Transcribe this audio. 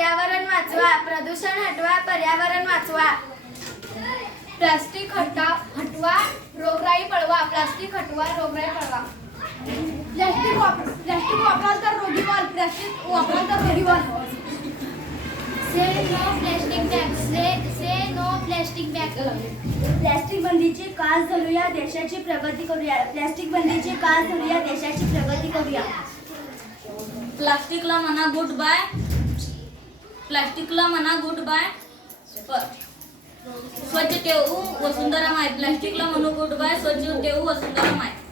पर्यावरण वाचवा, प्रदूषण हटवा, पर्यावरण वाचवा. प्लास्टिक हटवा, रोगराई पळवा. प्लास्टिक हटवा, रोगराई पळवा. प्लास्टिक वापराल तर रोगी व्हाल. प्लास्टिक वापराल तर रोगी व्हाल. से नो प्लास्टिक बॅग. से नो प्लास्टिक बॅग. प्लास्टिक बंदीची कास धरूया, देशाची प्रगती करूया. प्लास्टिक बंदीची कास धरूया, देशाची प्रगती करूया. प्लास्टिकला म्हणा गुड बाय. प्लास्टिकला म्हणा गुड बाय. स्वच्छ ठेवू वसुंधरा माय. प्लास्टिकला म्हणू गुड बाय. स्वच्छ ठेवू वसुंधरा माय.